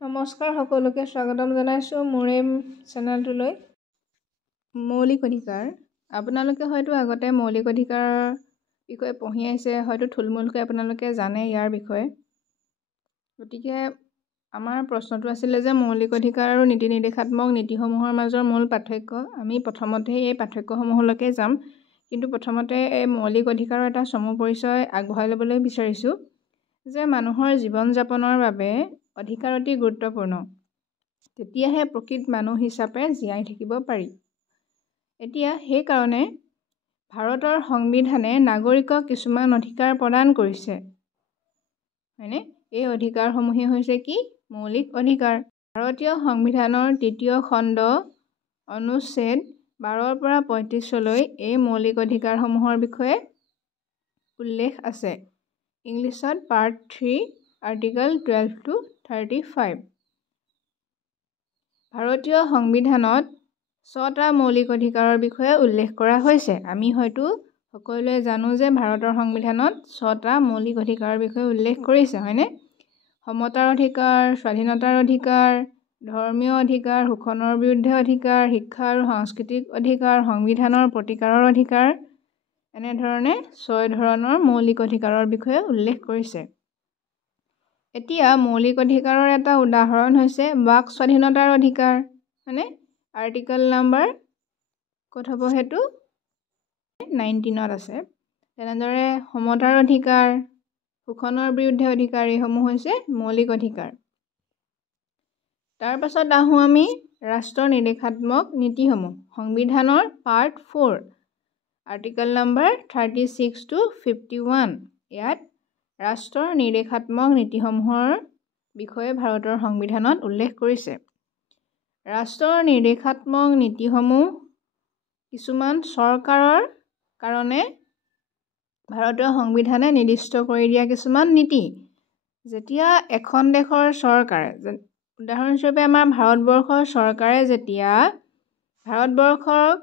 নমস্কাৰ সকলোকে স্বাগতম জনাইছোঁ মোৰ এই চেনেলটোলৈ। মৌলিক অধিকাৰ আপোনালোকে হয়তো আগতে মৌলিক অধিকাৰৰ বিষয়ে পঢ়ি আহিছে, হয়তো থুলমূলকৈ আপোনালোকে জানে ইয়াৰ বিষয়ে। গতিকে আমাৰ প্ৰশ্নটো আছিলে যে মৌলিক অধিকাৰ আৰু নীতি নিৰ্দেশাত্মক নীতিসমূহৰ মাজৰ মূল পাৰ্থক্য। আমি প্ৰথমতে এই পাৰ্থক্যসমূহলৈকে যাম, কিন্তু প্ৰথমতে এই মৌলিক অধিকাৰৰ এটা চমু পৰিচয় আগবঢ়াই ল'বলৈ বিচাৰিছোঁ যে মানুহৰ জীৱন যাপনৰ বাবে অধিকাৰ অতি গুৰুত্বপূৰ্ণ, তেতিয়াহে প্ৰকৃত মানুহ হিচাপে জীয়াই থাকিব পাৰি। এতিয়া সেইকাৰণে ভাৰতৰ সংবিধানে নাগৰিকক কিছুমান অধিকাৰ প্ৰদান কৰিছে, হয়নে? এই অধিকাৰসমূহেই হৈছে কি? মৌলিক অধিকাৰ। ভাৰতীয় সংবিধানৰ ৩য় খণ্ড অনুচ্ছেদ ১২ৰ পৰা ৩৫লৈ এই মৌলিক অধিকাৰসমূহৰ বিষয়ে উল্লেখ আছে। ইংলিছত পাৰ্ট 3 আৰ্টিকল 12 to 35। ভাৰতীয় সংবিধানত ৬টা মৌলিক অধিকাৰৰ বিষয়ে উল্লেখ কৰা হৈছে। আমি হয়তো সকলোৱে জানো যে ভাৰতৰ সংবিধানত ৬টা মৌলিক অধিকাৰৰ বিষয়ে উল্লেখ কৰিছে, হয়নে? সমতাৰ অধিকাৰ, স্বাধীনতাৰ অধিকাৰ, ধৰ্মীয় অধিকাৰ, শোষণৰ বিৰুদ্ধে অধিকাৰ, শিক্ষা আৰু সাংস্কৃতিক অধিকাৰ, সংবিধানৰ প্ৰতিকাৰৰ অধিকাৰ, এনেধৰণে ৬ ধৰণৰ মৌলিক অধিকাৰৰ বিষয়ে উল্লেখ কৰিছে। এতিয়া মৌলিক অধিকাৰৰ এটা উদাহৰণ হৈছে বাক স্বাধীনতাৰ অধিকাৰ, হয়নে? আৰ্টিকল নাম্বাৰ ক'ত হ'ব? সেইটো 19ত আছে। তেনেদৰে সমতাৰ অধিকাৰ, শোষণৰ বিৰুদ্ধে অধিকাৰ, এইসমূহ হৈছে মৌলিক অধিকাৰ। তাৰ পাছত আহোঁ আমি ৰাষ্ট্ৰৰ নিৰ্দেশাত্মক নীতিসমূহ। সংবিধানৰ পাৰ্ট 4 আৰ্টিকল নাম্বাৰ 36 to 51। ইয়াত ৰাষ্ট্ৰৰ নিৰ্দেশাত্মক নীতিসমূহৰ বিষয়ে ভাৰতৰ সংবিধানত উল্লেখ কৰিছে। ৰাষ্ট্ৰৰ নিৰ্দেশাত্মক নীতিসমূহ কিছুমান চৰকাৰৰ কাৰণে ভাৰতীয় সংবিধানে নিৰ্দিষ্ট কৰি দিয়া কিছুমান নীতি। যেতিয়া এখন দেশৰ চৰকাৰে, উদাহৰণস্বৰূপে আমাৰ ভাৰতবৰ্ষৰ চৰকাৰে যেতিয়া ভাৰতবৰ্ষক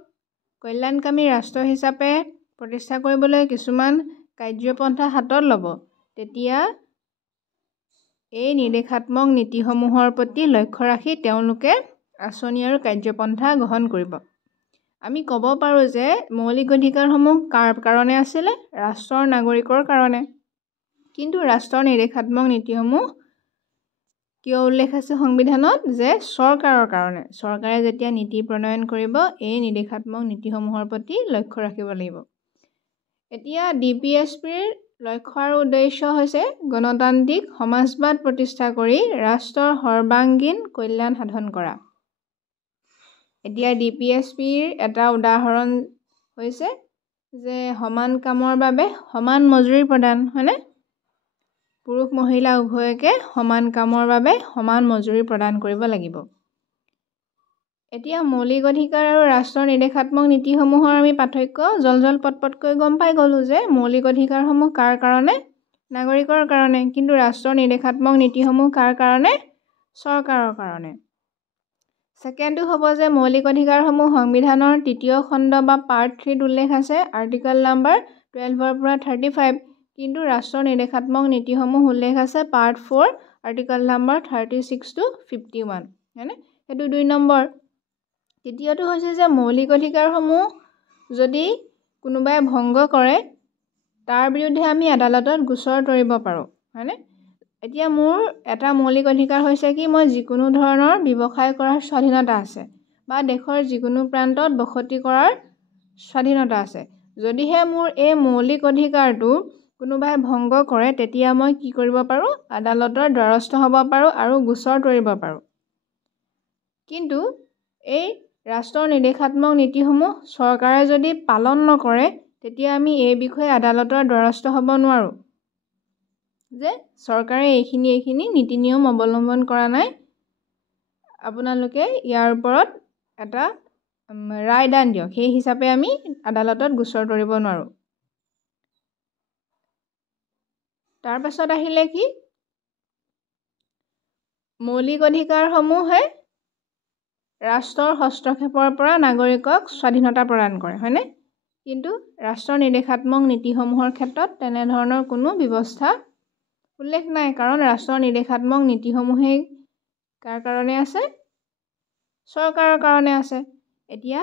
কল্যাণকামী ৰাষ্ট্ৰ হিচাপে প্ৰতিষ্ঠা কৰিবলৈ কিছুমান কাৰ্যপন্থা হাতত ল'ব, তেতিয়া এই নিৰ্দেশাত্মক নীতিসমূহৰ প্ৰতি লক্ষ্য ৰাখি তেওঁলোকে আঁচনি আৰু কাৰ্যপন্থা গ্ৰহণ কৰিব। আমি ক'ব পাৰোঁ যে মৌলিক অধিকাৰসমূহ কাৰ কাৰণে আছিলে? ৰাষ্ট্ৰৰ নাগৰিকৰ কাৰণে। কিন্তু ৰাষ্ট্ৰৰ নিৰ্দেশাত্মক নীতিসমূহ কিয় উল্লেখ আছে সংবিধানত? যে চৰকাৰৰ কাৰণে। চৰকাৰে যেতিয়া নীতি প্ৰণয়ন কৰিব, এই নিৰ্দেশাত্মক নীতিসমূহৰ প্ৰতি লক্ষ্য ৰাখিব লাগিব। এতিয়া DPSPৰ লক্ষ্য আৰু উদ্দেশ্য হৈছে গণতান্ত্ৰিক সমাজবাদ প্ৰতিষ্ঠা কৰি ৰাষ্ট্ৰৰ সৰ্বাংগীন কল্যাণ সাধন কৰা। এতিয়া DPSPৰ এটা উদাহৰণ হৈছে যে সমান কামৰ বাবে সমান মজুৰি প্ৰদান, হয়নে? পুৰুষ মহিলা উভয়কে সমান কামৰ বাবে সমান মজুৰি প্ৰদান কৰিব লাগিব। এতিয়া মৌলিক অধিকাৰ আৰু ৰাষ্ট্ৰৰ নিৰ্দেশাত্মক নীতিসমূহৰ আমি পাৰ্থক্য জল পটকৈ গম পাই গ'লোঁ যে মৌলিক অধিকাৰসমূহ কাৰ কাৰণে? নাগৰিকৰ কাৰণে। কিন্তু ৰাষ্ট্ৰৰ নিৰ্দেশাত্মক নীতিসমূহ কাৰ কাৰণে? চৰকাৰৰ কাৰণে। ছেকেণ্ডটো হ'ব যে মৌলিক অধিকাৰসমূহ সংবিধানৰ ৩য় খণ্ড বা পাৰ্ট 3ত উল্লেখ আছে, আৰ্টিকল নাম্বাৰ 12ৰ পৰা 35। কিন্তু ৰাষ্ট্ৰৰ নিৰ্দেশাত্মক নীতিসমূহ উল্লেখ আছে পাৰ্ট 4 আৰ্টিকল নাম্বাৰ 36 to 51, হয়নে? সেইটো 2 নম্বৰ। তৃতীয়টো হৈছে যে মৌলিক অধিকাৰসমূহ যদি কোনোবাই ভংগ কৰে, তাৰ বিৰুদ্ধে আমি আদালতত গোচৰ তৰিব পাৰোঁ, হয়নে? এতিয়া মোৰ এটা মৌলিক অধিকাৰ হৈছে কি? মই যিকোনো ধৰণৰ ব্যৱসায় কৰাৰ স্বাধীনতা আছে বা দেশৰ যিকোনো প্ৰান্তত বসতি কৰাৰ স্বাধীনতা আছে। যদিহে মোৰ এই মৌলিক অধিকাৰটো কোনোবাই ভংগ কৰে, তেতিয়া মই কি কৰিব পাৰোঁ? আদালতৰ দ্বাৰস্থ হ'ব পাৰোঁ আৰু গোচৰ তৰিব পাৰোঁ। কিন্তু এই ৰাষ্ট্ৰৰ নিৰ্দেশাত্মক নীতিসমূহ চৰকাৰে যদি পালন নকৰে, তেতিয়া আমি এই বিষয়ে আদালতৰ দ্বাৰস্থ হ'ব নোৱাৰোঁ যে চৰকাৰে এইখিনি নীতি নিয়ম অৱলম্বন কৰা নাই, আপোনালোকে ইয়াৰ ওপৰত এটা ৰায়দান দিয়ক। সেই হিচাপে আমি আদালতত গোচৰ তৰিব নোৱাৰোঁ। তাৰ পাছত আহিলে কি? মৌলিক অধিকাৰসমূহে ৰাষ্ট্ৰৰ হস্তক্ষেপৰ পৰা নাগৰিকক স্বাধীনতা প্ৰদান কৰে, হয়নে? কিন্তু ৰাষ্ট্ৰৰ নিৰ্দেশাত্মক নীতিসমূহৰ ক্ষেত্ৰত তেনেধৰণৰ কোনো ব্যৱস্থা উল্লেখ নাই, কাৰণ ৰাষ্ট্ৰৰ নিৰ্দেশাত্মক নীতিসমূহেই কাৰ কাৰণে আছে? চৰকাৰৰ কাৰণে আছে। এতিয়া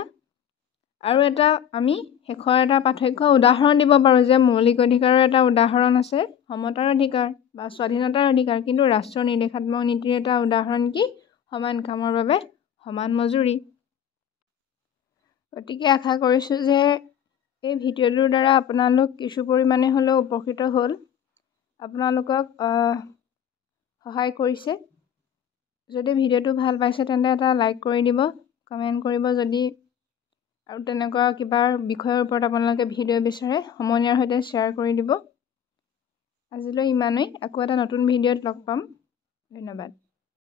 আৰু এটা আমি শেষৰ এটা পাৰ্থক্য উদাহৰণ দিব পাৰোঁ যে মৌলিক অধিকাৰৰ এটা উদাহৰণ আছে সমতাৰ অধিকাৰ বা স্বাধীনতাৰ অধিকাৰ, কিন্তু ৰাষ্ট্ৰৰ নিৰ্দেশাত্মক নীতিৰ এটা উদাহৰণ কি? সমান কামৰ বাবে সমান মজুৰি। গতিকে আশা কৰিছোঁ যে এই ভিডিঅ'টোৰ দ্বাৰা আপোনালোক কিছু পৰিমাণে হ'লেও উপকৃত হ'ল, আপোনালোকক সহায় কৰিছে। যদি ভিডিঅ'টো ভাল পাইছে তেন্তে এটা লাইক কৰি দিব, কমেণ্ট কৰিব। যদি আৰু তেনেকুৱা কিবা বিষয়ৰ ওপৰত আপোনালোকে ভিডিঅ' বিচাৰে সমনীয়াৰ সৈতে শ্বেয়াৰ কৰি দিব। আজিলৈ ইমানেই। আকৌ এটা নতুন ভিডিঅ'ত লগ পাম। ধন্যবাদ।